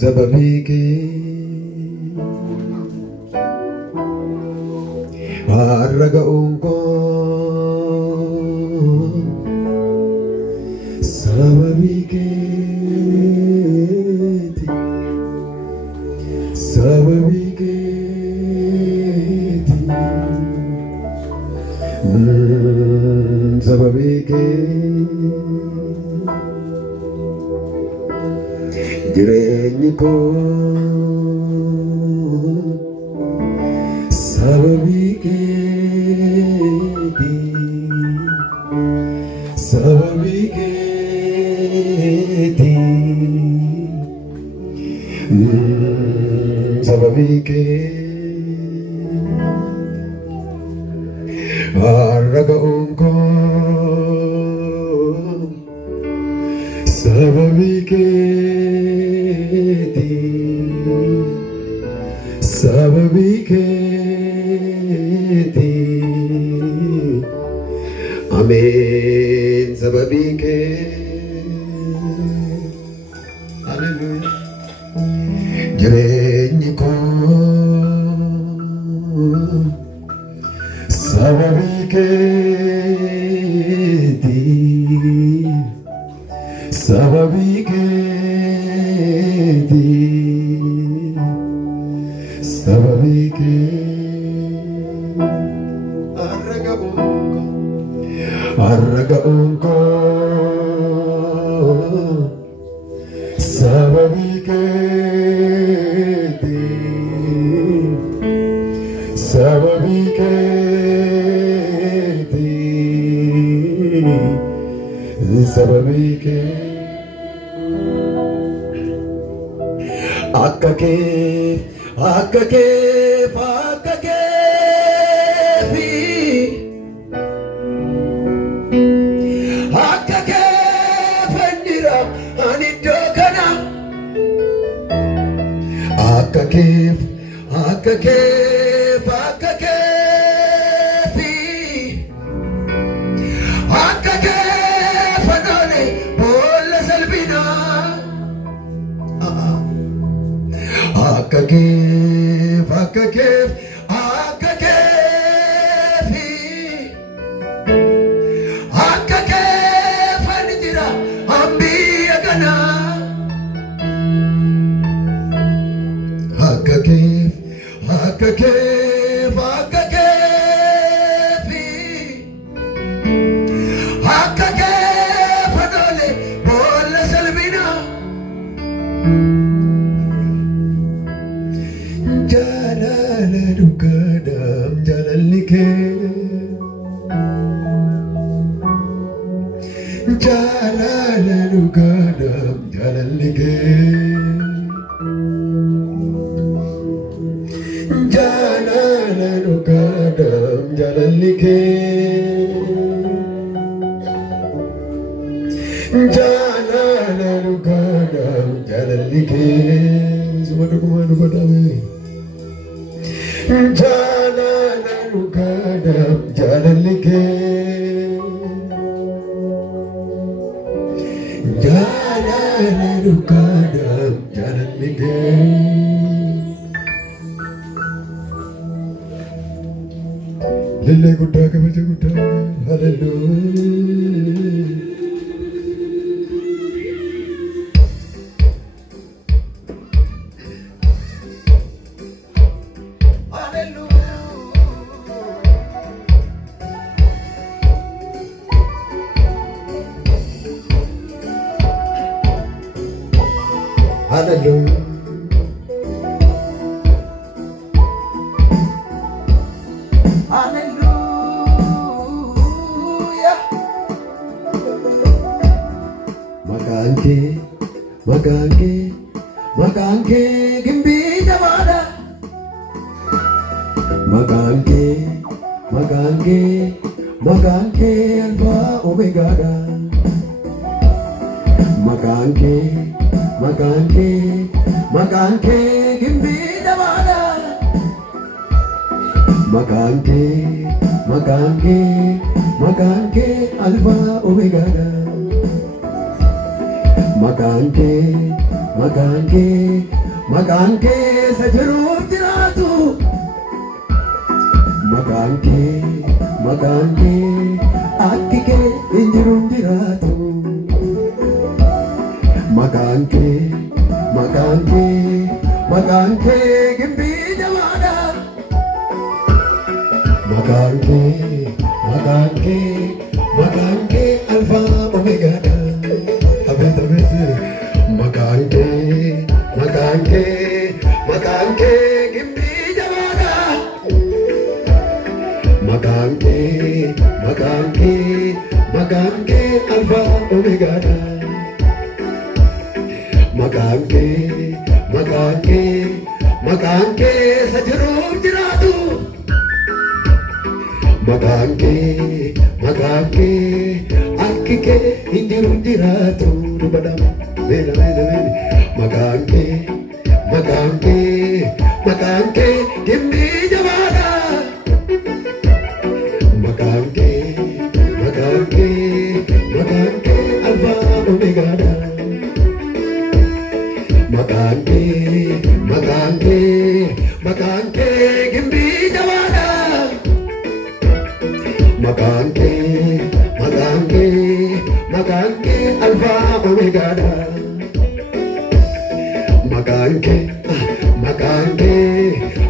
Zababike Araga unko Zababike Zababike Zababike Jireenyi koo sababii keeti sababii keeti sababii keeti harraga onkoo sababii keeti sababii keeti amen sababii keeti haleluya jireenyi koo sababii keeti sababii keeti sababii keeti arraga unko sababii keeti sababii keeti sababii keeti akka keefi akka keefandira ani iddoo kana akka keefi akka keefanoone boolla salphinaa akka keefi akka keefani jira ambiya kana akka keefi akka keefanoole boolla salphinaa Jalala dukadam jalalike Jalala dukadam jalalike Jalala dukadam jalalike Jalala dukadam jalalike Semua kumadu padame Jalala dukadam jalalike Jalala dukadam jalalike Lille gudda kabaja gudda hallelujah Hallelujah. Hallelujah. Maganke gimbi jamada. Maganke alfa omega da. Maganke gimbi jamada. Maganke alfa omega da. Makanke, makanke, makanke sajaruf diratu. Makanke, makanke, akike injirum diratu. Makanke, makanke, makanke gimbi jamada. Makanke, makanke, makanke alfa omega. Makanke, makanke, makanke gimbi jamada. Makanke, makanke, makanke alfa omega. Makanke, makanke, makanke sajaruf diratu. Makanke, makanke, akike injirum diratu. Badam, vela, vela, vela. Makanke, makanke, makanke gimbi jamada. Makanke, makanke, makanke alfa omega. Makanke, makanke, makanke gimbi jamada. Makanke, makanke, makanke alfa omega. Makanke, makanke,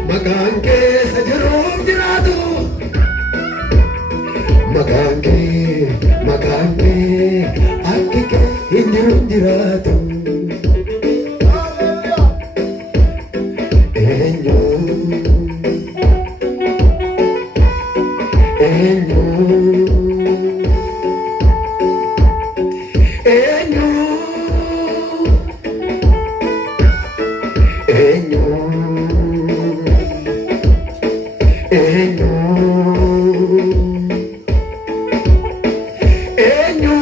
makanke sajaruf diratu. Makanke, makanke, akike injirum diratu. Enyo, enyo, enyo, enyo, enyo, enyo.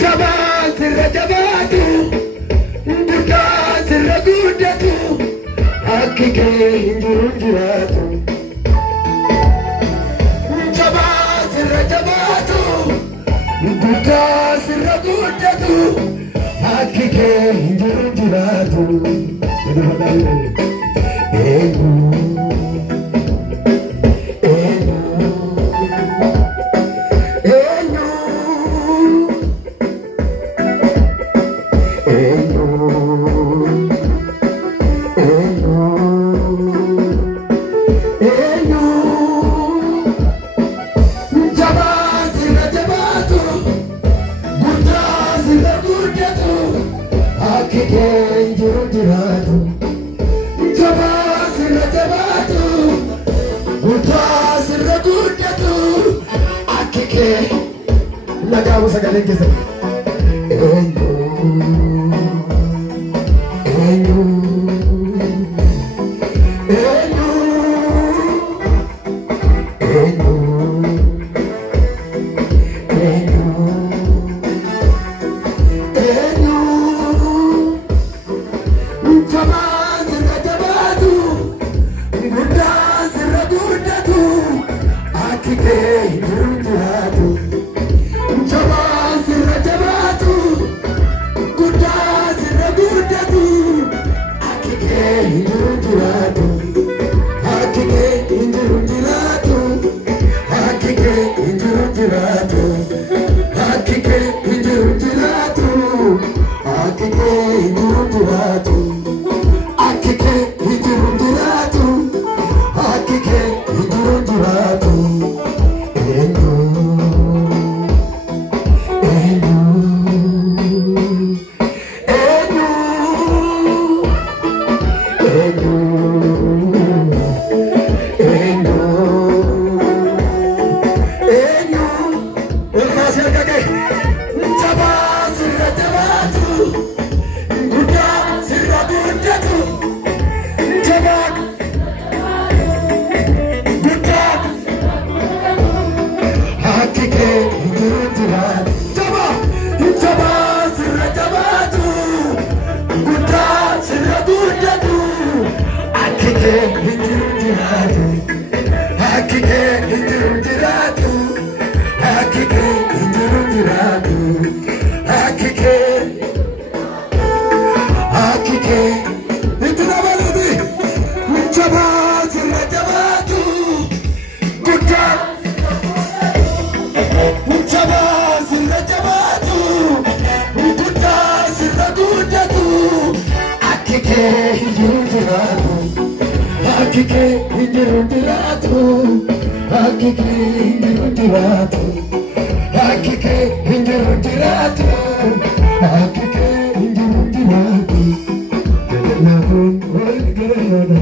Jabat rajabatu, gudat ragudatu, akike injirum diratu. Jabat rajabatu, gudat ragudatu, akike injirum diratu. Enyo, enyo, enyo, enyo, enyo, enyo. Jabat rajabatu, gudat ragudatu, akike injirum diratu. Jabat rajabatu, gudat ragudatu, akike. Nagamu sagale kisa. Enyo, enyo, enyo, enyo, enyo, enyo. Jabat rajabatu, gudat ragudatu, akike injirum diratu. Jabat rajabatu, gudat ragudatu, akike injirum diratu. Akike injirum diratu, akike injirum diratu, akike injirum diratu, akike injirum diratu, akike injirum diratu, akike injirum diratu. Enyo, enyo, enyo, enyo, enyo, enyo. Akike injirundiratu, akike injirundiratu, akike injirundiratu, akike injirundiratu. Janakun olgerada,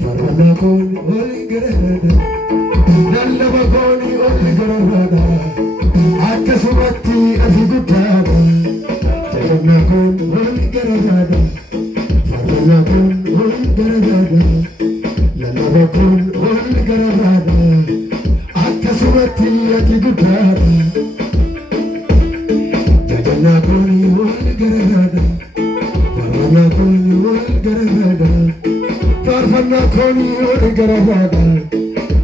faranakun olgerada, nallabakun olgerada, akasumatti adigudada. Janakun olgerada, faranakun olgerada. Lalabakun olgerada, akasumatti adigudada. Janakun olgerada. Farfanakoni olgerada, farfanakoni olgerada,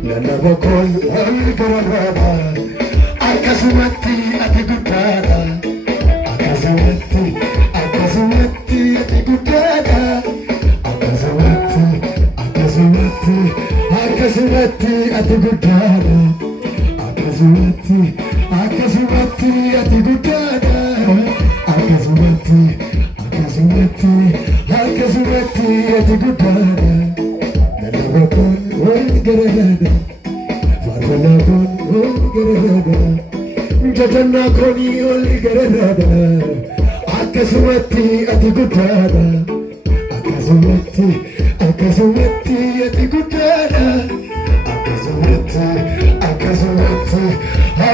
lalabakoni olgerada, akasumatti atigudada, akasumatti atigudada, akasumatti atigudada, akasumatti atigudada, akasumatti atigudada, lalabakun olgerada, farfanakun olgerada, jajanakoni olgerada, akasumatti atigudada, akasumatti atigudada,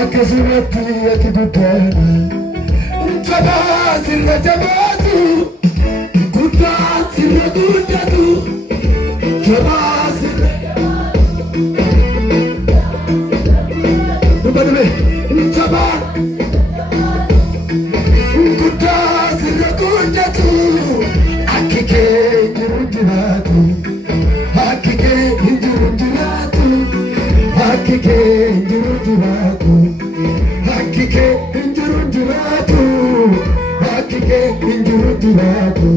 akasumatti atigudada. Jabaa sirra jabaatu, guddaa sirra guddatu, jabaa sirra jabaa guddaa sirra guddatu, akike injirundiratu, akike injirundiratu, akike injirundiratu, akike injirundiratu, akike injirundiratu.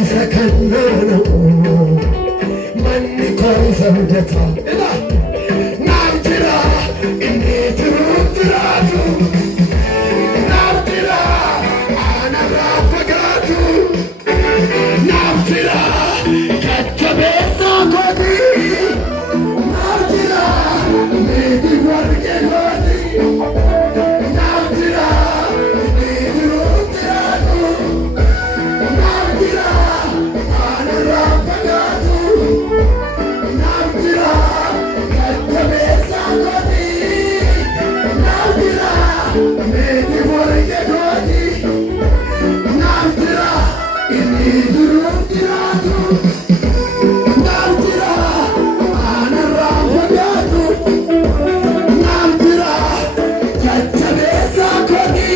isa kannano manni koisa hojjeta naaf jira inni jiru jiraatu naaf jira anarraa fagaatu naaf jira jajjabeessa kooti naaf jira meeti warqee kooti naaf jira inni jiru jiraatu naaf jira anarraa fagaatu naaf jira jajjabeessa kooti naaf jira meeti warqee kooti naaf jira inni jiru jiraatu naaf jira anarraa fagaatu naaf jira jajjabeessa kooti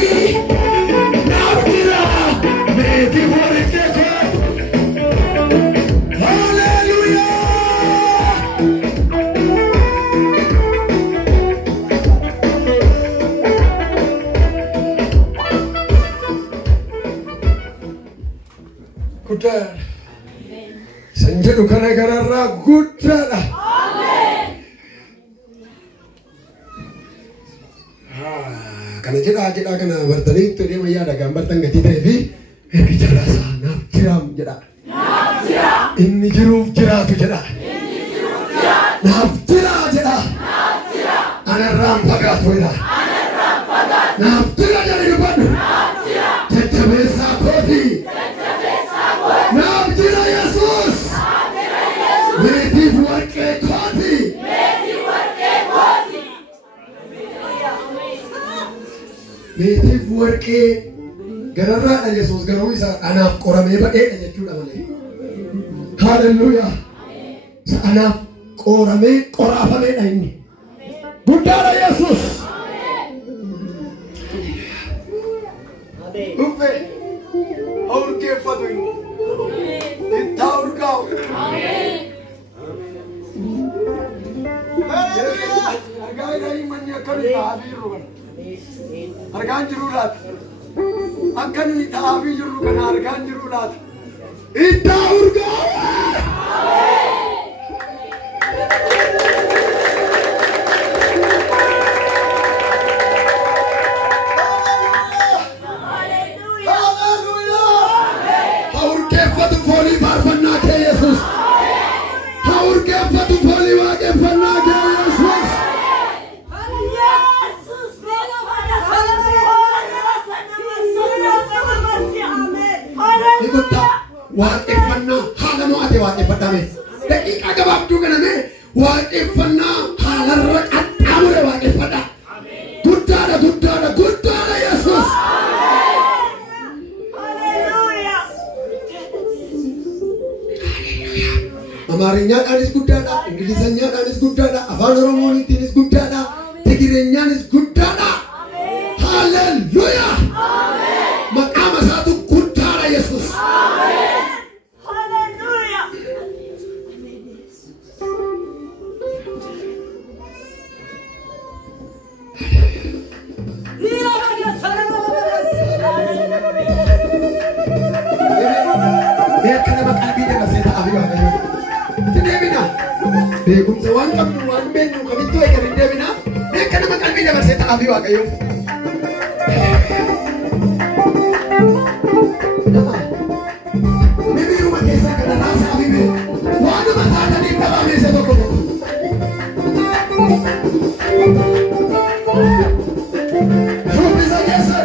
naaf jira meeti warqee kooti. Hallelujah! Guddaadha. San jedhu kana gararraa guddaadha. Kana jedhaa kana bartanii deema yaada kan bartan gatii ta'ee fi ergicha raasaa naaf jiraam jedha. Inni jiruuf jiraatu jedha. Naaf jiraa jedha. Anarraan fagaatu jedha. Naaf jira jedhe dubbannu. Jajjabeessaa kooti. Naaf jira Yesuus. Meetiif warqee kooti. Meetiif warqee gararraadha Yesuus garuu isa anaaf qoramee badheedha jechuudha malee. Hallelujah. Isa anaaf qoramee qoraafameedha inni. Guddaadha Yesuus. Dhufe urgeeffatu inni. Ittaa urgaa'u. Argaa gaarii manni akkamii taa'aafii jirru kana. Argaan jiru laata. Akkamii taa'aafii jirru kana argaan jiru laata. Ittaa urgaa'u. Haurgeeffatu foolii faarfannaa kee Yesuus. Haurgeeffatu foolii waaqeffannaa kee Yesuus. Nikutta waaqeffannaa haala mo'ate waaqeffadhame. Daqiiqaa gabaabduu kaname waaqeffannaa haalarra qaxxaamure waaqeffadha. Guddaadha guddaadha guddaadha Yesuus. Amaariñaadhaanis guddaadha, Ingilizanyaadhaanis guddaadha, Afaan Oromooniitiinis guddaadha, Tigireenyaanis guddaadha. Hallelujah! Maqaama isaatu guddaadha Yesuus. Beekana maqalbii dabarsee ta'aafii waaqayyoo. Deebina. Beekumsa waan qabnu waan beeknu kamittuu eegalee deebina. Beekana maqalbii dabarsee ta'aafii waaqayyoo. Bibiiruma keessaa kana raasaa bibi. Waanuma taataniif dhabameessa tokko tokko. Shubbisa keessa.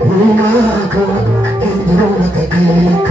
Umako, indro nakaketi.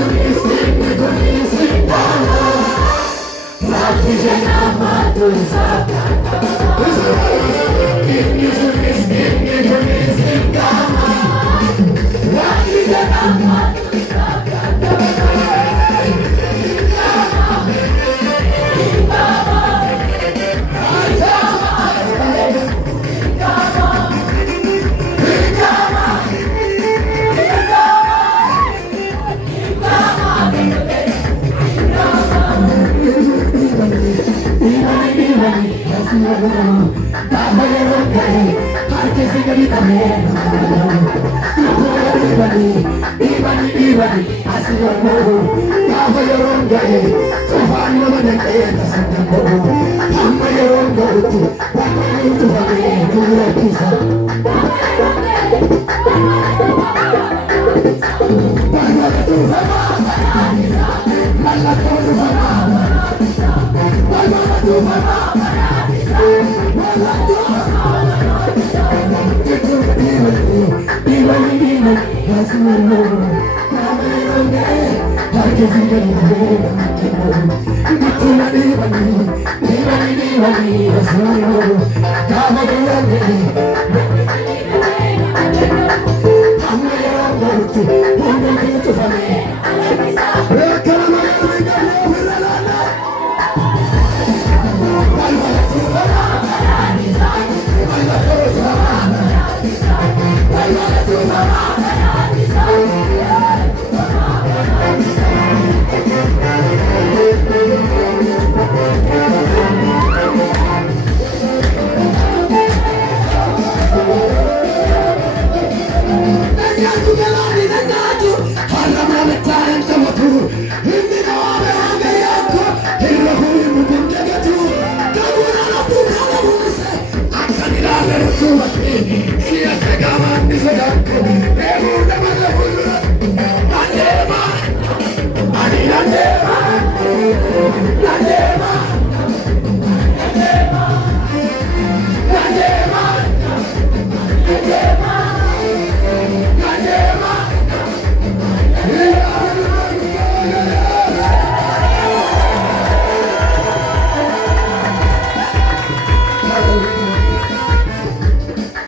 What is I'm